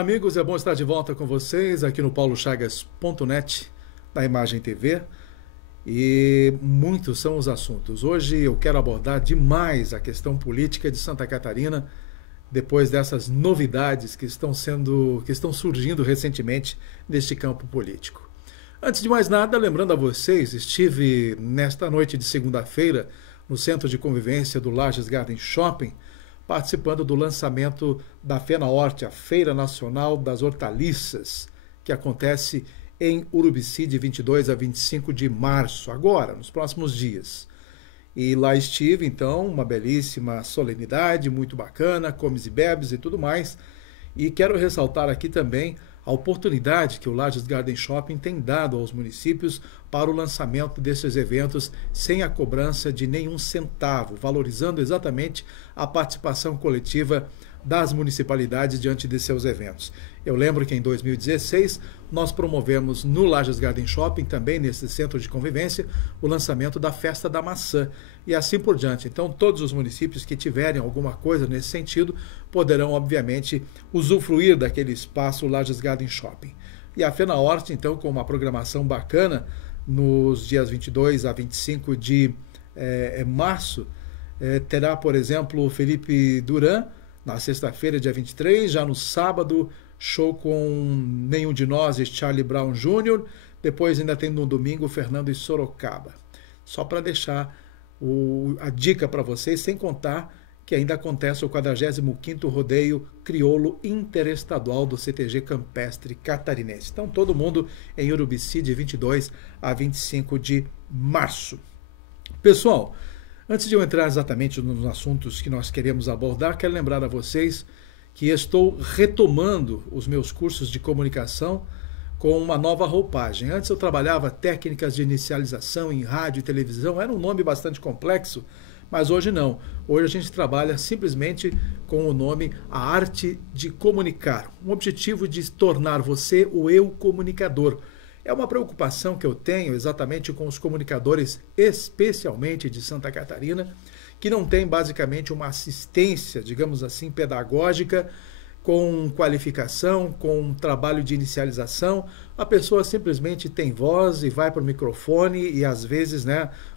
Olá amigos, é bom estar de volta com vocês aqui no paulochagas.net da Imagem TV e muitos são os assuntos. Hoje eu quero abordar demais a questão política de Santa Catarina depois dessas novidades que estão surgindo recentemente neste campo político. Antes de mais nada, lembrando a vocês, estive nesta noite de segunda-feira no Centro de Convivência do Lages Garden Shopping, participando do lançamento da FENAHORT, a Feira Nacional das Hortaliças, que acontece em Urubici de 22 a 25 de março, agora, nos próximos dias. E lá estive, então, uma belíssima solenidade, muito bacana, comes e bebes e tudo mais. E quero ressaltar aqui também a oportunidade que o Lages Garden Shopping tem dado aos municípios para o lançamento desses eventos sem a cobrança de nenhum centavo, valorizando exatamente a participação coletiva das municipalidades diante de seus eventos. Eu lembro que em 2016 nós promovemos no Lages Garden Shopping, também nesse centro de convivência, o lançamento da Festa da Maçã e assim por diante. Então todos os municípios que tiverem alguma coisa nesse sentido poderão obviamente usufruir daquele espaço Lages Garden Shopping. E a FENAHORT então com uma programação bacana nos dias 22 a 25 de março, terá por exemplo o Felipe Duran na sexta-feira, dia 23, já no sábado, show com Nenhum de Nós e Charlie Brown Jr., depois ainda tem no domingo Fernando e Sorocaba. Só para deixar a dica para vocês, sem contar que ainda acontece o 45º Rodeio Crioulo Interestadual do CTG Campestre Catarinense. Então todo mundo em Urubici de 22 a 25 de março. Pessoal, antes de eu entrar exatamente nos assuntos que nós queremos abordar, quero lembrar a vocês que estou retomando os meus cursos de comunicação com uma nova roupagem. Antes eu trabalhava técnicas de inicialização em rádio e televisão, era um nome bastante complexo, mas hoje não. Hoje a gente trabalha simplesmente com o nome A Arte de Comunicar, um objetivo de tornar você o eu comunicador. É uma preocupação que eu tenho exatamente com os comunicadores, especialmente de Santa Catarina, que não tem basicamente uma assistência, digamos assim, pedagógica, com qualificação, com um trabalho de inicialização. A pessoa simplesmente tem voz e vai para o microfone e às vezes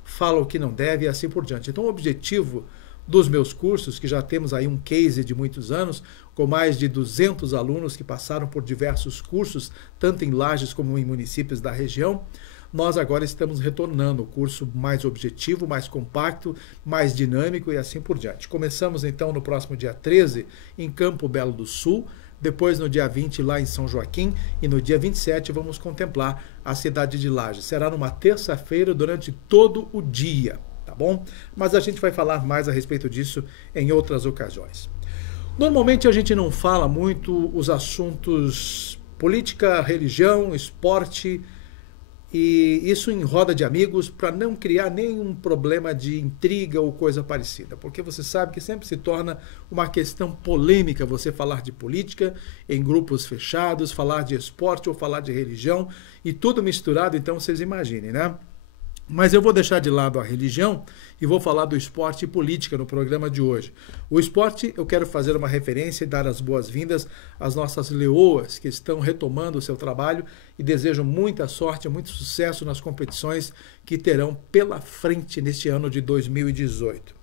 fala o que não deve e assim por diante. Então o objetivo dos meus cursos, que já temos aí um case de muitos anos, com mais de 200 alunos que passaram por diversos cursos, tanto em Lages como em municípios da região, nós agora estamos retornando o curso mais objetivo, mais compacto, mais dinâmico e assim por diante. Começamos então no próximo dia 13 em Campo Belo do Sul, depois no dia 20 lá em São Joaquim e no dia 27 vamos contemplar a cidade de Lages. Será numa terça-feira durante todo o dia, tá bom? Mas a gente vai falar mais a respeito disso em outras ocasiões. Normalmente a gente não fala muito os assuntos política, religião, esporte, e isso em roda de amigos para não criar nenhum problema de intriga ou coisa parecida, porque você sabe que sempre se torna uma questão polêmica você falar de política em grupos fechados, falar de esporte ou falar de religião e tudo misturado, então vocês imaginem, né? Mas eu vou deixar de lado a religião e vou falar do esporte e política no programa de hoje. O esporte, eu quero fazer uma referência e dar as boas-vindas às nossas leoas que estão retomando o seu trabalho e desejo muita sorte, muito sucesso nas competições que terão pela frente neste ano de 2018.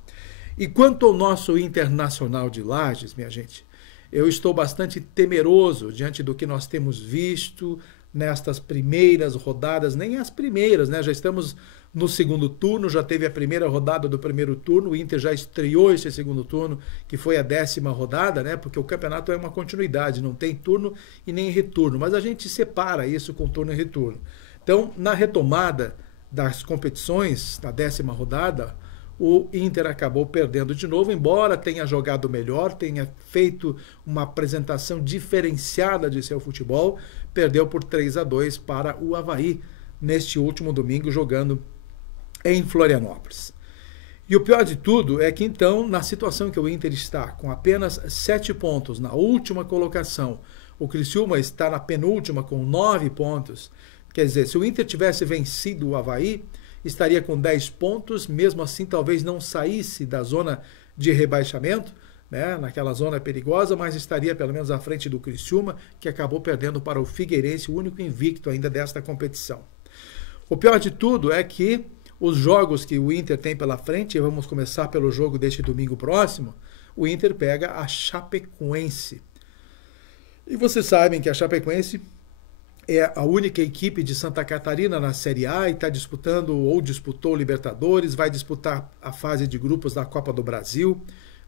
E quanto ao nosso Internacional de Lages, minha gente, eu estou bastante temeroso diante do que nós temos visto nestas primeiras rodadas, nem as primeiras, já estamos no segundo turno, já teve a primeira rodada do primeiro turno, o Inter já estreou esse segundo turno, que foi a 10ª rodada, porque o campeonato é uma continuidade, não tem turno e nem retorno, mas a gente separa isso com turno e retorno. Então, na retomada das competições, na 10ª rodada, o Inter acabou perdendo de novo, embora tenha jogado melhor, tenha feito uma apresentação diferenciada de seu futebol, perdeu por 3-2 para o Avaí neste último domingo, jogando em Florianópolis. E o pior de tudo é que então, na situação que o Inter está, com apenas 7 pontos na última colocação, o Criciúma está na penúltima com 9 pontos, quer dizer, se o Inter tivesse vencido o Avaí, estaria com 10 pontos, mesmo assim talvez não saísse da zona de rebaixamento, né, naquela zona perigosa, mas estaria pelo menos à frente do Criciúma, que acabou perdendo para o Figueirense, o único invicto ainda desta competição. O pior de tudo é que os jogos que o Inter tem pela frente, vamos começar pelo jogo deste domingo próximo, o Inter pega a Chapecoense. E vocês sabem que a Chapecoense é a única equipe de Santa Catarina na Série A e está disputando ou disputou o Libertadores, vai disputar a fase de grupos da Copa do Brasil,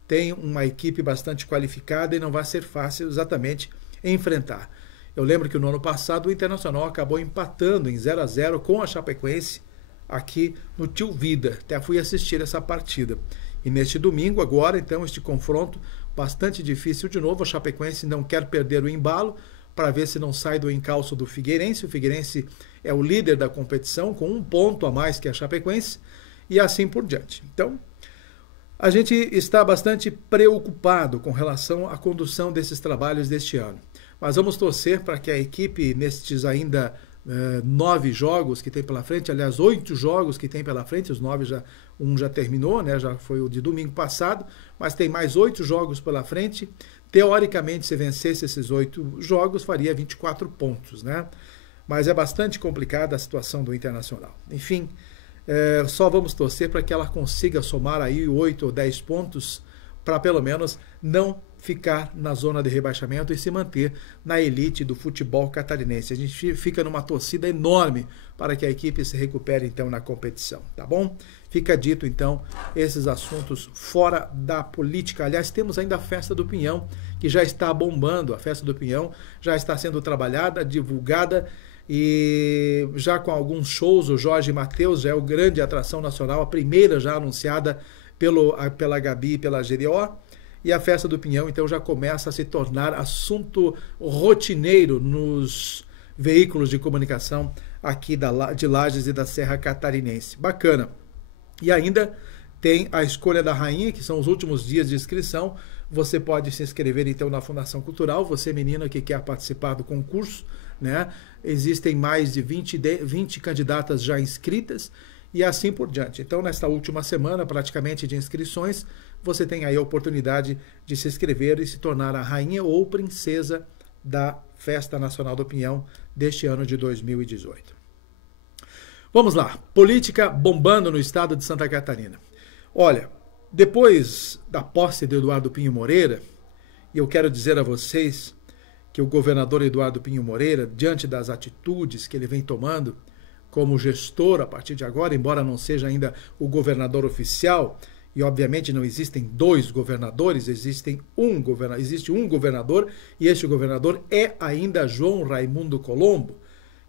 tem uma equipe bastante qualificada e não vai ser fácil exatamente enfrentar. Eu lembro que no ano passado o Internacional acabou empatando em 0-0 com a Chapecoense aqui no Tio Vida, até fui assistir essa partida. E neste domingo agora, então, este confronto bastante difícil de novo, a Chapecoense não quer perder o embalo, para ver se não sai do encalço do Figueirense. O Figueirense é o líder da competição, com 1 ponto a mais que a Chapecoense, e assim por diante. Então, a gente está bastante preocupado com relação à condução desses trabalhos deste ano. Mas vamos torcer para que a equipe, nestes ainda 9 jogos que tem pela frente, aliás, 8 jogos que tem pela frente, os 9 um já terminou, né? Já foi o de domingo passado, mas tem mais 8 jogos pela frente. Teoricamente, se vencesse esses 8 jogos, faria 24 pontos, né? Mas é bastante complicada a situação do Internacional. Enfim, só vamos torcer para que ela consiga somar aí 8 ou 10 pontos para pelo menos não ficar na zona de rebaixamento e se manter na elite do futebol catarinense. A gente fica numa torcida enorme para que a equipe se recupere então na competição, tá bom? Fica dito então esses assuntos fora da política. Aliás, temos ainda a Festa do Pinhão, que já está bombando. A Festa do Pinhão já está sendo trabalhada, divulgada e já com alguns shows. O Jorge Mateus já é o grande atração nacional, a primeira já anunciada pela Gabi e pela GDO. E a Festa do Pinhão, então, já começa a se tornar assunto rotineiro nos veículos de comunicação aqui de Lages e da Serra Catarinense. Bacana. E ainda tem a escolha da rainha, que são os últimos dias de inscrição. Você pode se inscrever, então, na Fundação Cultural. Você, menina, que quer participar do concurso, né? Existem mais de 20 candidatas já inscritas e assim por diante. Então, nesta última semana, praticamente, de inscrições, você tem aí a oportunidade de se inscrever e se tornar a rainha ou princesa da Festa Nacional do Pinhão deste ano de 2018. Vamos lá, política bombando no estado de Santa Catarina. Olha, depois da posse de Eduardo Pinho Moreira, e eu quero dizer a vocês que o governador Eduardo Pinho Moreira, diante das atitudes que ele vem tomando como gestor a partir de agora, embora não seja ainda o governador oficial, e obviamente não existem 2 governadores, existe um governador, e este governador é ainda João Raimundo Colombo.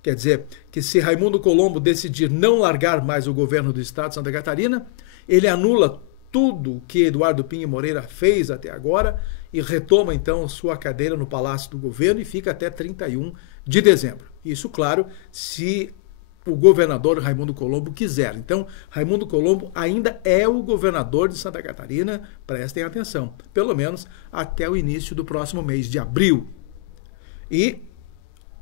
Quer dizer, que se Raimundo Colombo decidir não largar mais o governo do estado de Santa Catarina, ele anula tudo o que Eduardo Pinho Moreira fez até agora e retoma então sua cadeira no Palácio do Governo e fica até 31 de dezembro. Isso, claro, se o governador Raimundo Colombo quiser. Então, Raimundo Colombo ainda é o governador de Santa Catarina, prestem atenção, pelo menos até o início do próximo mês de abril. E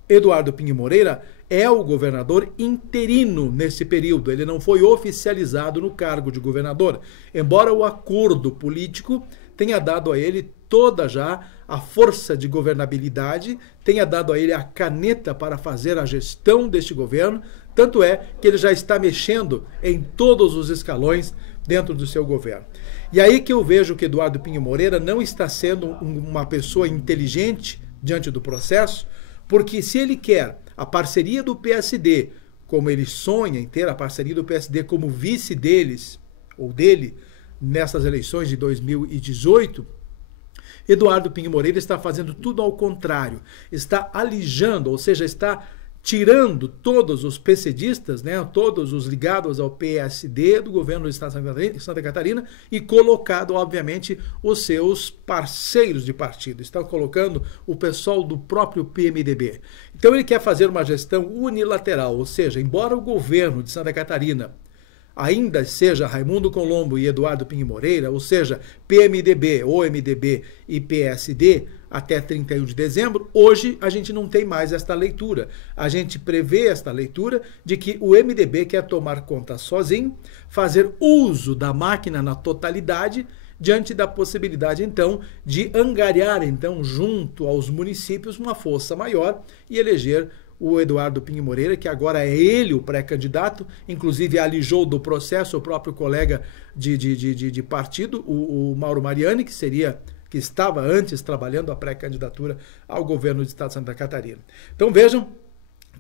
Eduardo Pinho Moreira é o governador interino nesse período, ele não foi oficializado no cargo de governador, embora o acordo político tenha dado a ele toda já a força de governabilidade, tenha dado a ele a caneta para fazer a gestão deste governo, tanto é que ele já está mexendo em todos os escalões dentro do seu governo. E aí que eu vejo que Eduardo Pinho Moreira não está sendo uma pessoa inteligente diante do processo, porque se ele quer a parceria do PSD, como ele sonha em ter a parceria do PSD como vice deles, ou dele, nessas eleições de 2018, Eduardo Pinho Moreira está fazendo tudo ao contrário, está alijando, ou seja, está tirando todos os PCDistas, né, todos os ligados ao PSD do governo do estado de Santa Catarina e colocado, obviamente, os seus parceiros de partido. Está colocando o pessoal do próprio PMDB. Então ele quer fazer uma gestão unilateral, ou seja, embora o governo de Santa Catarina ainda seja Raimundo Colombo e Eduardo Pinho Moreira, ou seja, PMDB, OMDB e PSD, até 31 de dezembro, hoje a gente não tem mais esta leitura. A gente prevê esta leitura de que o MDB quer tomar conta sozinho, fazer uso da máquina na totalidade, diante da possibilidade, então, de angariar, então, junto aos municípios, uma força maior e eleger o Eduardo Pinho Moreira, que agora é ele o pré-candidato, inclusive alijou do processo o próprio colega de partido, o Mauro Mariani, que estava antes trabalhando a pré-candidatura ao governo do estado de Santa Catarina. Então vejam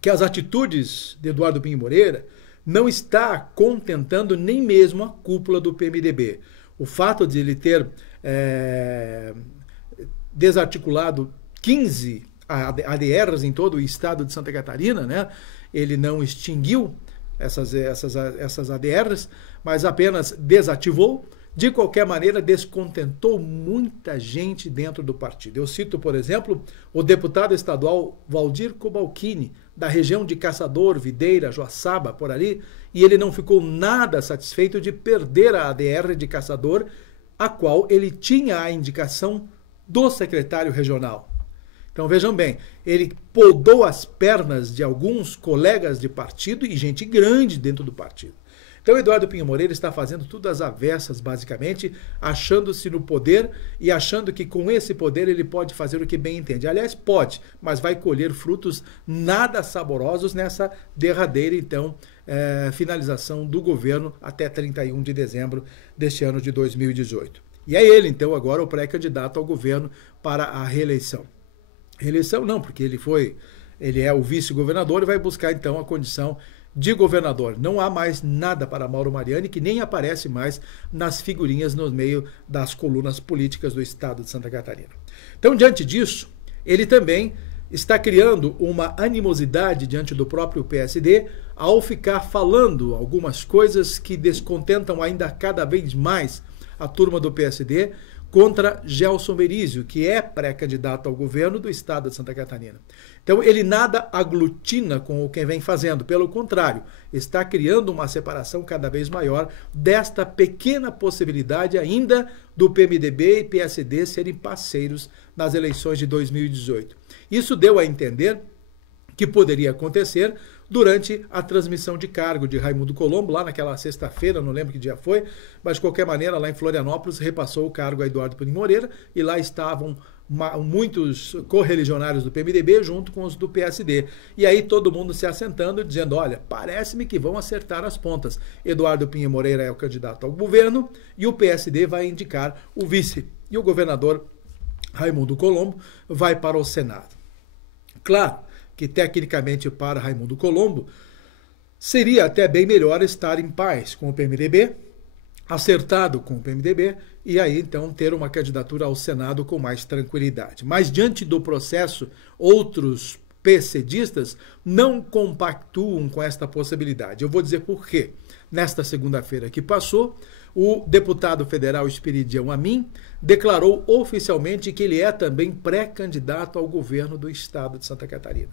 que as atitudes de Eduardo Pinho Moreira não está contentando nem mesmo a cúpula do PMDB. O fato de ele ter desarticulado 15 ADRs em todo o estado de Santa Catarina, né? Ele não extinguiu essas ADRs, mas apenas desativou. De qualquer maneira, descontentou muita gente dentro do partido. Eu cito, por exemplo, o deputado estadual Valdir Cobalcini, da região de Caçador, Videira, Joaçaba, por ali, e ele não ficou nada satisfeito de perder a ADR de Caçador, a qual ele tinha a indicação do secretário regional. Então vejam bem, ele podou as pernas de alguns colegas de partido e gente grande dentro do partido. Então Eduardo Pinho Moreira está fazendo tudo às avessas, basicamente, achando-se no poder e achando que com esse poder ele pode fazer o que bem entende. Aliás, pode, mas vai colher frutos nada saborosos nessa derradeira, então, finalização do governo até 31 de dezembro deste ano de 2018. E é ele, então, agora o pré-candidato ao governo para a reeleição. Reeleição não, porque ele é o vice-governador e vai buscar então a condição de governador. Não há mais nada para Mauro Mariani, que nem aparece mais nas figurinhas no meio das colunas políticas do estado de Santa Catarina. Então, diante disso, ele também está criando uma animosidade diante do próprio PSD ao ficar falando algumas coisas que descontentam ainda cada vez mais a turma do PSD, contra Gelson Merizio, que é pré-candidato ao governo do estado de Santa Catarina. Então ele nada aglutina com o que vem fazendo, pelo contrário, está criando uma separação cada vez maior desta pequena possibilidade ainda do PMDB e PSD serem parceiros nas eleições de 2018. Isso deu a entender que poderia acontecer durante a transmissão de cargo de Raimundo Colombo, lá naquela sexta-feira, não lembro que dia foi, mas de qualquer maneira, lá em Florianópolis, repassou o cargo a Eduardo Pinho Moreira, e lá estavam muitos correligionários do PMDB junto com os do PSD. E aí todo mundo se assentando, dizendo, olha, parece-me que vão acertar as pontas. Eduardo Pinho Moreira é o candidato ao governo e o PSD vai indicar o vice. E o governador Raimundo Colombo vai para o Senado. Claro que tecnicamente para Raimundo Colombo seria até bem melhor estar em paz com o PMDB, acertado com o PMDB, e aí então ter uma candidatura ao Senado com mais tranquilidade. Mas diante do processo, outros PCDistas não compactuam com esta possibilidade. Eu vou dizer por quê. Nesta segunda-feira que passou, o deputado federal Esperidião Amin declarou oficialmente que ele é também pré-candidato ao governo do estado de Santa Catarina.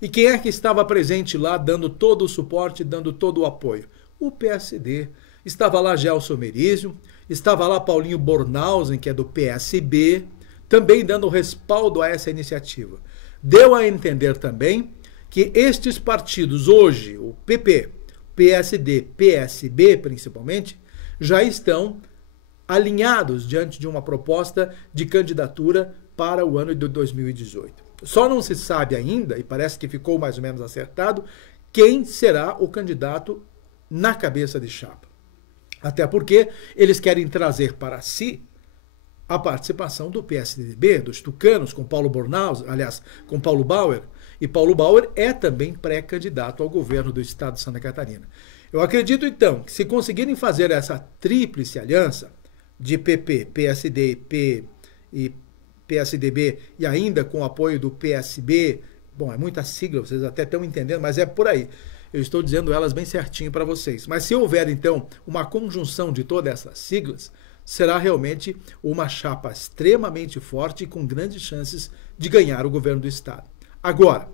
E quem é que estava presente lá, dando todo o suporte, dando todo o apoio? O PSD. Estava lá Gelson Merizio, estava lá Paulinho Bornhausen, que é do PSB, também dando respaldo a essa iniciativa. Deu a entender também que estes partidos hoje, o PP, PSD, PSB principalmente, já estão alinhados diante de uma proposta de candidatura para o ano de 2018. Só não se sabe ainda, e parece que ficou mais ou menos acertado, quem será o candidato na cabeça de chapa. Até porque eles querem trazer para si a participação do PSDB, dos tucanos, com Paulo Bornhausen, aliás, com Paulo Bauer. E Paulo Bauer é também pré-candidato ao governo do estado de Santa Catarina. Eu acredito, então, que se conseguirem fazer essa tríplice aliança de PP, PSD e PSDB e ainda com o apoio do PSB, bom, é muita sigla, vocês até estão entendendo, mas é por aí. Eu estou dizendo elas bem certinho para vocês. Mas se houver, então, uma conjunção de todas essas siglas, será realmente uma chapa extremamente forte e com grandes chances de ganhar o governo do estado. Agora,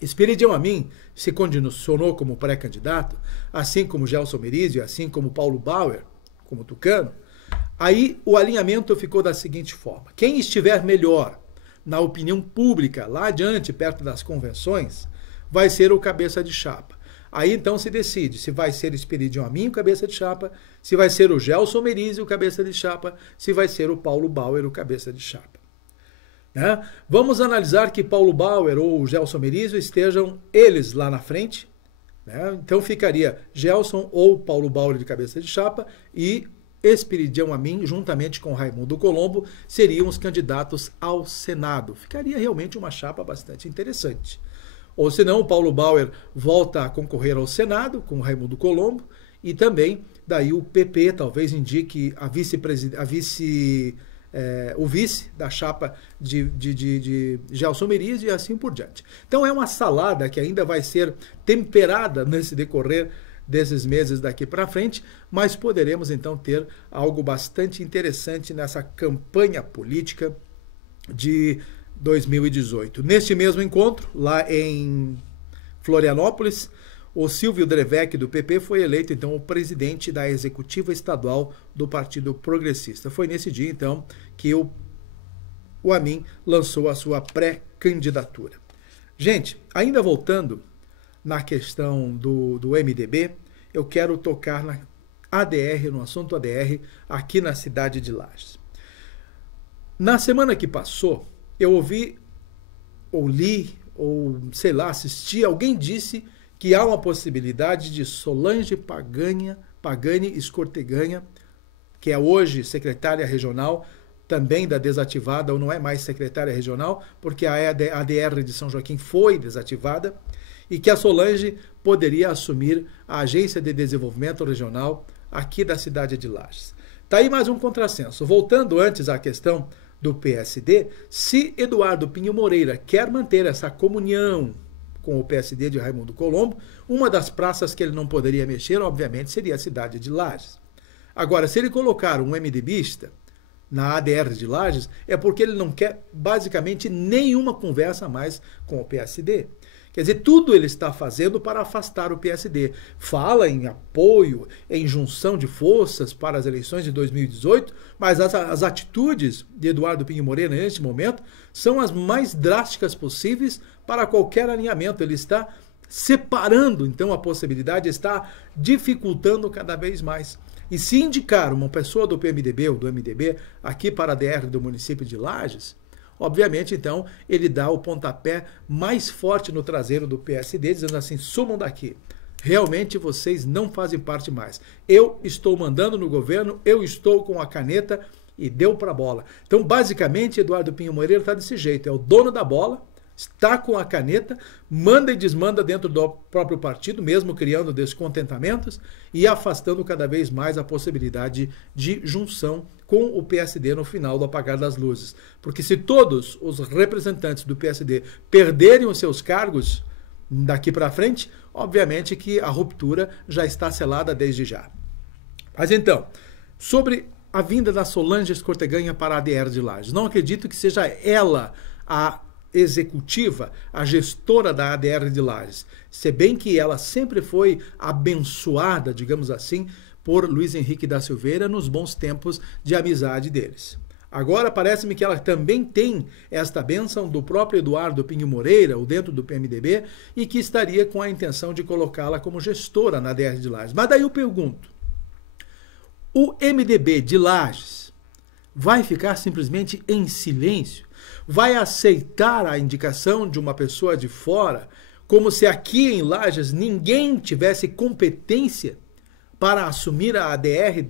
Esperidião Amin se condicionou como pré-candidato, assim como Gelson Merizio, assim como Paulo Bauer, como tucano. Aí o alinhamento ficou da seguinte forma: quem estiver melhor na opinião pública, lá adiante, perto das convenções, vai ser o cabeça de chapa. Aí então se decide se vai ser Esperidião Amin o cabeça de chapa, se vai ser o Gelson Merizzi o cabeça de chapa, se vai ser o Paulo Bauer o cabeça de chapa. Né? Vamos analisar que Paulo Bauer ou o Gelson Merizzi estejam eles lá na frente. Né? Então ficaria Gelson ou Paulo Bauer de cabeça de chapa e Esperidião Amin, juntamente com Raimundo Colombo, seriam os candidatos ao Senado. Ficaria realmente uma chapa bastante interessante. Ou senão, o Paulo Bauer volta a concorrer ao Senado com Raimundo Colombo e também daí o PP talvez indique o vice da chapa de Gelson Merizzi e assim por diante. Então é uma salada que ainda vai ser temperada nesse decorrer desses meses daqui para frente, mas poderemos então ter algo bastante interessante nessa campanha política de 2018. Neste mesmo encontro, lá em Florianópolis, o Silvio Drevec, do PP, foi eleito, então, o presidente da executiva estadual do Partido Progressista. Foi nesse dia, então, que o Amin lançou a sua pré-candidatura. Gente, ainda voltando na questão do MDB, eu quero tocar na ADR, no assunto ADR, aqui na cidade de Lages. Na semana que passou, eu ouvi, ou li, ou sei lá, assisti, alguém disse que há uma possibilidade de Solange Pagani Escorteganha, que é hoje secretária regional, também da desativada, ou não é mais secretária regional, porque a ADR de São Joaquim foi desativada, e que a Solange poderia assumir a Agência de Desenvolvimento Regional aqui da cidade de Lages. Está aí mais um contrassenso. Voltando antes à questão do PSD, se Eduardo Pinho Moreira quer manter essa comunhão com o PSD de Raimundo Colombo, uma das praças que ele não poderia mexer, obviamente, seria a cidade de Lages. Agora, se ele colocar um MDBista na ADR de Lages, é porque ele não quer, basicamente, nenhuma conversa mais com o PSD. Quer dizer, tudo ele está fazendo para afastar o PSD. Fala em apoio, em junção de forças para as eleições de 2018, mas as atitudes de Eduardo Pinho Moreira neste momento são as mais drásticas possíveis para qualquer alinhamento. Ele está separando, então, a possibilidade, está dificultando cada vez mais. E se indicar uma pessoa do PMDB ou do MDB aqui para a ADR do município de Lages, obviamente, então, ele dá o pontapé mais forte no traseiro do PSD, dizendo assim, sumam daqui. Realmente vocês não fazem parte mais. Eu estou mandando no governo, eu estou com a caneta e deu para a bola. Então, basicamente, Eduardo Pinho Moreira está desse jeito, é o dono da bola, está com a caneta, manda e desmanda dentro do próprio partido, mesmo criando descontentamentos e afastando cada vez mais a possibilidade de junção com o PSD no final do apagar das luzes. Porque se todos os representantes do PSD perderem os seus cargos daqui para frente, obviamente que a ruptura já está selada desde já. Mas então, sobre a vinda da Solange Escorteganha para a ADR de Lages, não acredito que seja ela a executiva, a gestora da ADR de Lages, se bem que ela sempre foi abençoada, digamos assim, por Luiz Henrique da Silveira nos bons tempos de amizade deles. Agora parece-me que ela também tem esta bênção do próprio Eduardo Pinho Moreira, ou dentro do PMDB, e que estaria com a intenção de colocá-la como gestora na ADR de Lages. Mas daí eu pergunto, o MDB de Lages vai ficar simplesmente em silêncio? Vai aceitar a indicação de uma pessoa de fora, como se aqui em Lages ninguém tivesse competência para assumir a ADR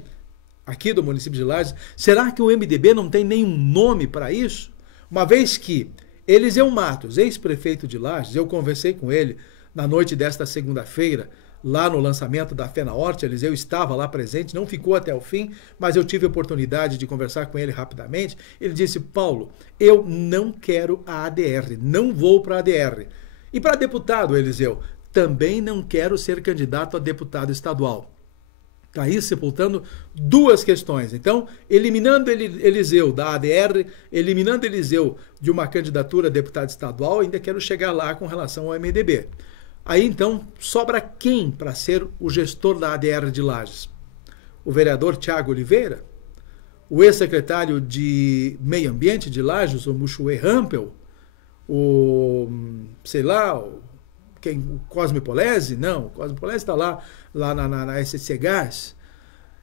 aqui do município de Lages? Será que o MDB não tem nenhum nome para isso? Uma vez que Eliseu Matos, ex-prefeito de Lages, eu conversei com ele na noite desta segunda-feira, lá no lançamento da Fé na Horta, Eliseu estava lá presente, não ficou até o fim, mas eu tive a oportunidade de conversar com ele rapidamente. Ele disse, Paulo, eu não quero a ADR, não vou para a ADR. E para deputado, Eliseu, também não quero ser candidato a deputado estadual. Está aí sepultando duas questões. Então, eliminando Eliseu da ADR, eliminando Eliseu de uma candidatura a deputado estadual, ainda quero chegar lá com relação ao MDB. Aí, então, sobra quem para ser o gestor da ADR de Lages? O vereador Tiago Oliveira? O ex-secretário de Meio Ambiente de Lages, o Muxuê Rampel? O, sei lá, Quem? O Cosme Polese? Não, o Cosme Polese está lá na SC Gás.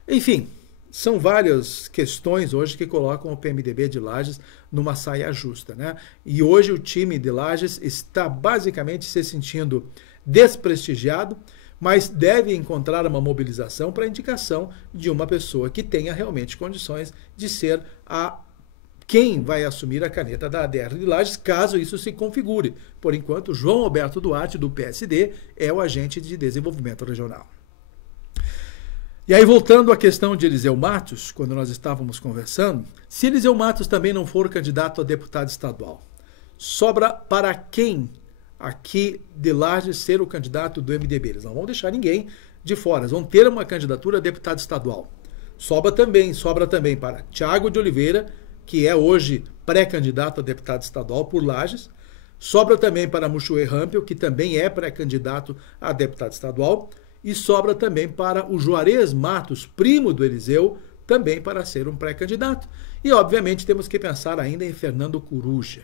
Enfim, são várias questões hoje que colocam o PMDB de Lages numa saia justa, né? E hoje o time de Lages está basicamente se sentindo desprestigiado, mas deve encontrar uma mobilização para a indicação de uma pessoa que tenha realmente condições de ser quem vai assumir a caneta da ADR de Lages, caso isso se configure. Por enquanto, João Alberto Duarte, do PSD, é o agente de desenvolvimento regional. E aí, voltando à questão de Eliseu Matos, quando nós estávamos conversando, se Eliseu Matos também não for candidato a deputado estadual, sobra para quem aqui de Lages ser o candidato do MDB? Eles não vão deixar ninguém de fora, eles vão ter uma candidatura a deputado estadual. Sobra também para Thiago de Oliveira, que é hoje pré-candidato a deputado estadual por Lages. Sobra também para Muxuê Rampel, que também é pré-candidato a deputado estadual. E sobra também para o Juarez Matos, primo do Eliseu, também para ser um pré-candidato. E, obviamente, temos que pensar ainda em Fernando Coruja.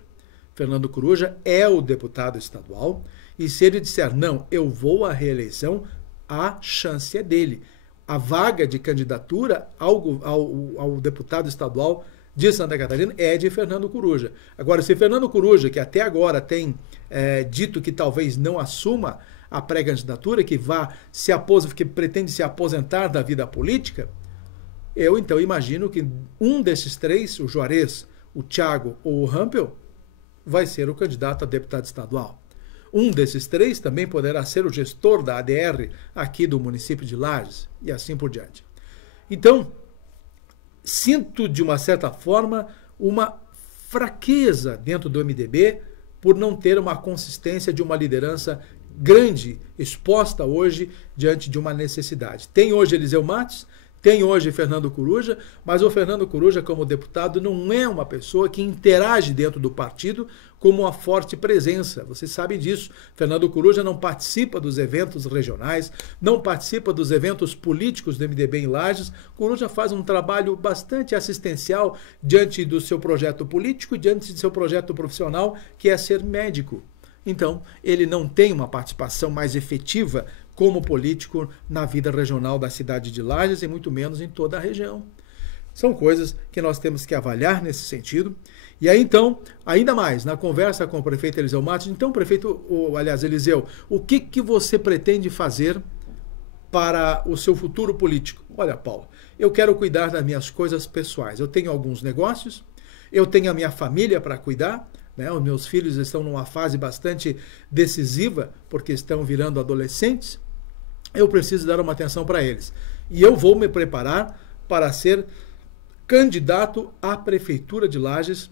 Fernando Coruja é o deputado estadual, e se ele disser, não, eu vou à reeleição, a chance é dele. A vaga de candidatura ao deputado estadual de Santa Catarina é de Fernando Coruja. Agora, se Fernando Coruja, que até agora tem dito que talvez não assuma a pré-candidatura, que pretende se aposentar da vida política, eu então imagino que um desses três, o Juarez, o Thiago ou o Rampel, vai ser o candidato a deputado estadual. Um desses três também poderá ser o gestor da ADR aqui do município de Lages, e assim por diante. Então, sinto, de uma certa forma, uma fraqueza dentro do MDB por não ter uma consistência de uma liderança grande, exposta hoje diante de uma necessidade. Tem hoje Eliseu Matos, tem hoje Fernando Coruja, mas o Fernando Coruja, como deputado, não é uma pessoa que interage dentro do partido como uma forte presença. Você sabe disso. Fernando Coruja não participa dos eventos regionais, não participa dos eventos políticos do MDB em Lages. Coruja faz um trabalho bastante assistencial diante do seu projeto político, diante do seu projeto profissional, que é ser médico. Então, ele não tem uma participação mais efetiva como político na vida regional da cidade de Lages e muito menos em toda a região. São coisas que nós temos que avaliar nesse sentido. E aí, então, ainda mais, na conversa com o prefeito Eliseu Matos, então, Eliseu, o que você pretende fazer para o seu futuro político? Olha, Paulo, eu quero cuidar das minhas coisas pessoais. Eu tenho alguns negócios, eu tenho a minha família para cuidar, né? Os meus filhos estão numa fase bastante decisiva, porque estão virando adolescentes. Eu preciso dar uma atenção para eles. E eu vou me preparar para ser candidato à Prefeitura de Lages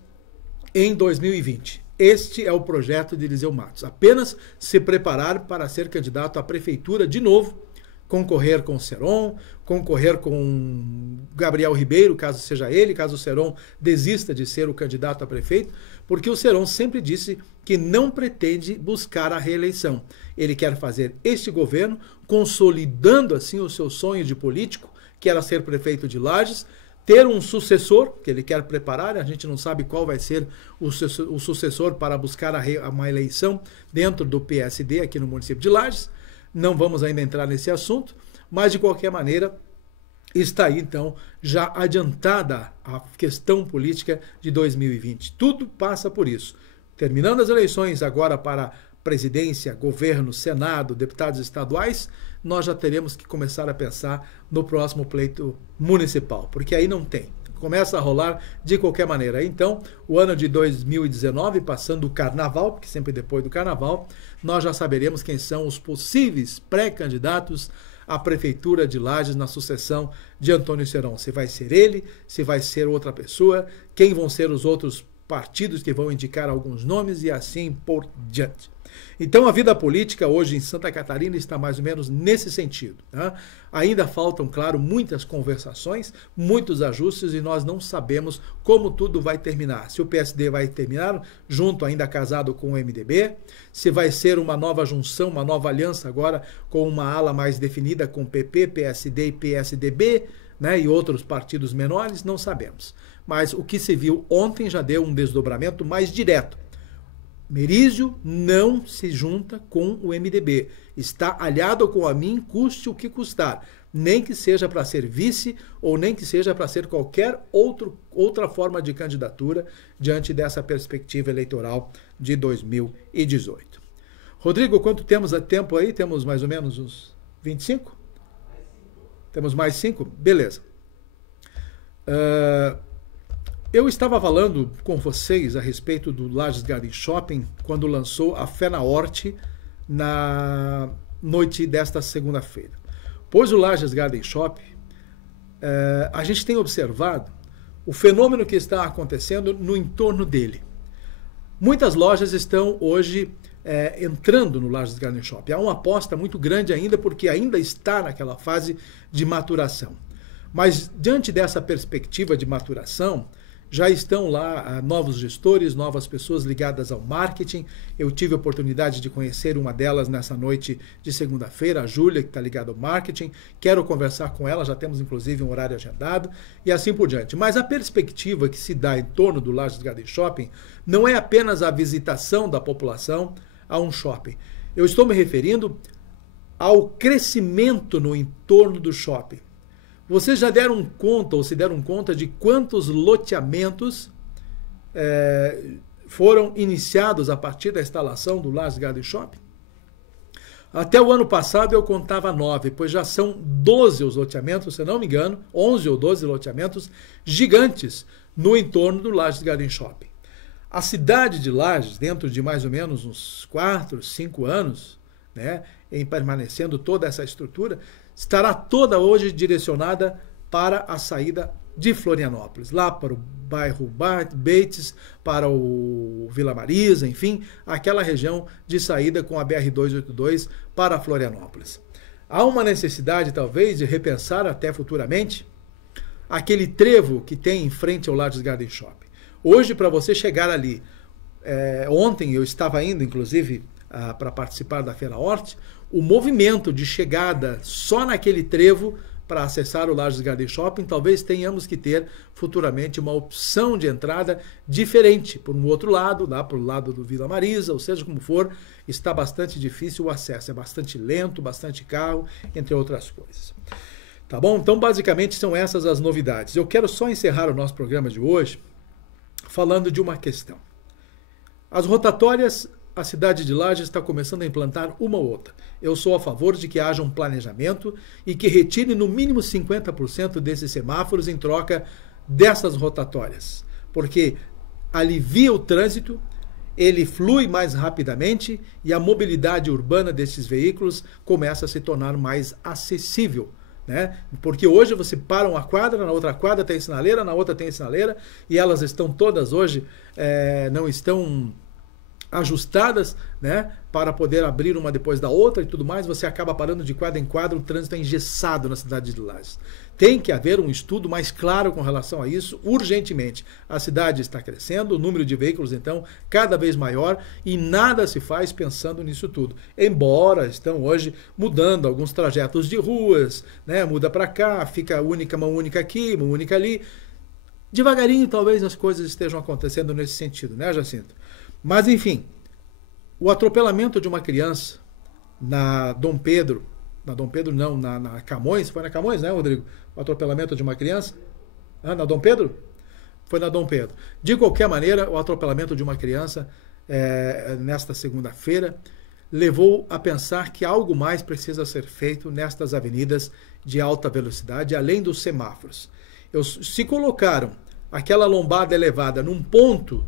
em 2020. Este é o projeto de Eliseu Matos. Apenas se preparar para ser candidato à Prefeitura de novo, concorrer com o Seron, concorrer com Gabriel Ribeiro, caso seja ele, caso o Seron desista de ser o candidato a prefeito, porque o Seron sempre disse que não pretende buscar a reeleição. Ele quer fazer este governo, consolidando assim o seu sonho de político, que era ser prefeito de Lages, ter um sucessor, que ele quer preparar, a gente não sabe qual vai ser o sucessor para buscar uma eleição dentro do PSD aqui no município de Lages. Não vamos ainda entrar nesse assunto, mas de qualquer maneira está aí então já adiantada a questão política de 2020. Tudo passa por isso. Terminando as eleições agora para presidência, governo, senado, deputados estaduais, nós já teremos que começar a pensar no próximo pleito municipal, porque aí não tem. Começa a rolar de qualquer maneira. Então, o ano de 2019, passando o carnaval, porque sempre depois do carnaval, nós já saberemos quem são os possíveis pré-candidatos à Prefeitura de Lages na sucessão de Antônio Seron. Se vai ser ele, se vai ser outra pessoa, quem vão ser os outros partidos que vão indicar alguns nomes e assim por diante. Então a vida política hoje em Santa Catarina está mais ou menos nesse sentido, né? Ainda faltam, claro, muitas conversações, muitos ajustes e nós não sabemos como tudo vai terminar. Se o PSD vai terminar junto, ainda casado com o MDB, se vai ser uma nova junção, uma nova aliança agora com uma ala mais definida com PP, PSD e PSDB, né, e outros partidos menores, não sabemos. Mas o que se viu ontem já deu um desdobramento mais direto. Merizio não se junta com o MDB. Está aliado com a mim, custe o que custar. Nem que seja para ser vice ou nem que seja para ser qualquer outra forma de candidatura diante dessa perspectiva eleitoral de 2018. Rodrigo, quanto temos a tempo aí? Temos mais ou menos uns 25? Temos mais 5? Beleza. Eu estava falando com vocês a respeito do Lages Garden Shopping quando lançou a FenaHorte na noite desta segunda-feira. Pois o Lages Garden Shopping, a gente tem observado o fenômeno que está acontecendo no entorno dele. Muitas lojas estão hoje entrando no Lages Garden Shopping. Há uma aposta muito grande ainda, porque ainda está naquela fase de maturação. Mas diante dessa perspectiva de maturação, já estão lá novos gestores, novas pessoas ligadas ao marketing. Eu tive a oportunidade de conhecer uma delas nessa noite de segunda-feira, a Júlia, que está ligada ao marketing. Quero conversar com ela, já temos inclusive um horário agendado e assim por diante. Mas a perspectiva que se dá em torno do Lages Garden Shopping não é apenas a visitação da população a um shopping. Eu estou me referindo ao crescimento no entorno do shopping. Vocês já deram conta, ou se deram conta, de quantos loteamentos foram iniciados a partir da instalação do Lages Garden Shopping? Até o ano passado eu contava 9, pois já são 12 os loteamentos, se não me engano, 11 ou 12 loteamentos gigantes no entorno do Lages Garden Shopping. A cidade de Lages, dentro de mais ou menos uns 4, 5 anos, né, em permanecendo toda essa estrutura, estará toda hoje direcionada para a saída de Florianópolis, lá para o bairro Bates, para o Vila Marisa, enfim, aquela região de saída com a BR-282 para Florianópolis. Há uma necessidade, talvez, de repensar até futuramente aquele trevo que tem em frente ao Lages Garden Shopping. Hoje, para você chegar ali, ontem eu estava indo, inclusive, para participar da FenaHorte, o movimento de chegada só naquele trevo para acessar o Lages Garden Shopping, talvez tenhamos que ter futuramente uma opção de entrada diferente, por um outro lado, lá para o lado do Vila Marisa, ou seja como for, está bastante difícil o acesso, é bastante lento, bastante carro, entre outras coisas. Tá bom? Então, basicamente, são essas as novidades. Eu quero só encerrar o nosso programa de hoje falando de uma questão. As rotatórias, a cidade de Lages está começando a implantar uma ou outra. Eu sou a favor de que haja um planejamento e que retire no mínimo 50% desses semáforos em troca dessas rotatórias, porque alivia o trânsito, ele flui mais rapidamente e a mobilidade urbana desses veículos começa a se tornar mais acessível, né? Porque hoje você para uma quadra, na outra quadra tem sinaleira, na outra tem sinaleira, e elas estão todas hoje, não estão ajustadas, né, para poder abrir uma depois da outra e tudo mais, você acaba parando de quadra em quadra, o trânsito é engessado na cidade de Lages. Tem que haver um estudo mais claro com relação a isso, urgentemente. A cidade está crescendo, o número de veículos, então, cada vez maior, e nada se faz pensando nisso tudo. Embora estão hoje mudando alguns trajetos de ruas, né, muda para cá, fica uma única aqui, uma única ali. Devagarinho, talvez, as coisas estejam acontecendo nesse sentido, né, Jacinto? Mas, enfim, o atropelamento de uma criança na Dom Pedro não, na Camões, foi na Camões, né, Rodrigo? O atropelamento de uma criança? Na Dom Pedro? Foi na Dom Pedro. De qualquer maneira, o atropelamento de uma criança nesta segunda-feira levou a pensar que algo mais precisa ser feito nestas avenidas de alta velocidade, além dos semáforos. Se colocaram aquela lombada elevada num ponto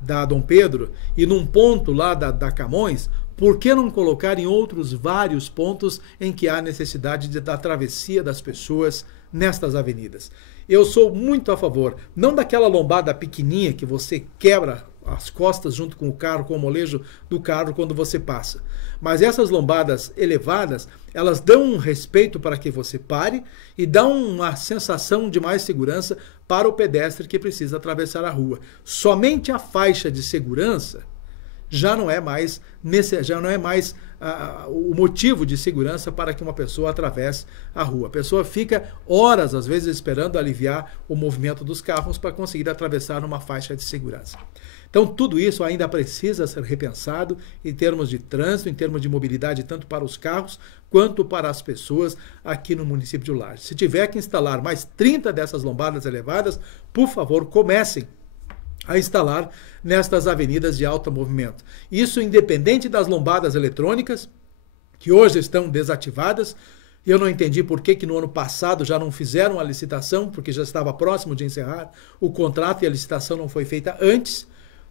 da Dom Pedro e num ponto lá da Camões, por que não colocar em outros vários pontos em que há necessidade da travessia das pessoas nestas avenidas? Eu sou muito a favor, não daquela lombada pequenininha que você quebra as costas junto com o carro, com o molejo do carro quando você passa. Mas essas lombadas elevadas, elas dão um respeito para que você pare e dão uma sensação de mais segurança para o pedestre que precisa atravessar a rua. Somente a faixa de segurança já não é mais o motivo de segurança para que uma pessoa atravesse a rua. A pessoa fica horas, às vezes, esperando aliviar o movimento dos carros para conseguir atravessar uma faixa de segurança. Então, tudo isso ainda precisa ser repensado em termos de trânsito, em termos de mobilidade, tanto para os carros quanto para as pessoas aqui no município de Lages. Se tiver que instalar mais 30 dessas lombadas elevadas, por favor, comecem a instalar nestas avenidas de alto movimento. Isso independente das lombadas eletrônicas, que hoje estão desativadas. Eu não entendi por que no ano passado já não fizeram a licitação, porque já estava próximo de encerrar o contrato e a licitação não foi feita antes.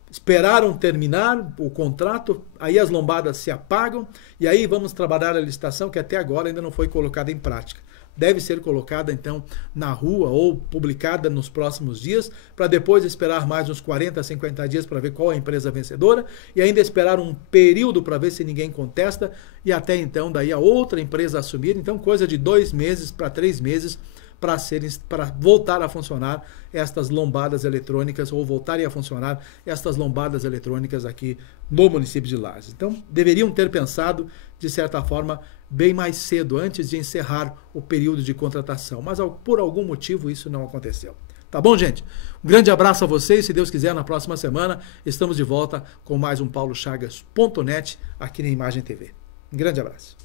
Esperaram terminar o contrato, aí as lombadas se apagam e aí vamos trabalhar a licitação que até agora ainda não foi colocada em prática. Deve ser colocada então na rua ou publicada nos próximos dias, para depois esperar mais uns 40, 50 dias para ver qual é a empresa vencedora e ainda esperar um período para ver se ninguém contesta e até então daí a outra empresa assumir. Então coisa de 2 meses para 3 meses para voltar a funcionar estas lombadas eletrônicas ou voltarem a funcionar estas lombadas eletrônicas aqui no município de Lages. Então, deveriam ter pensado, de certa forma, bem mais cedo, antes de encerrar o período de contratação. Mas, por algum motivo, isso não aconteceu. Tá bom, gente? Um grande abraço a vocês. Se Deus quiser, na próxima semana, estamos de volta com mais um paulochagas.net aqui na Imagem TV. Um grande abraço.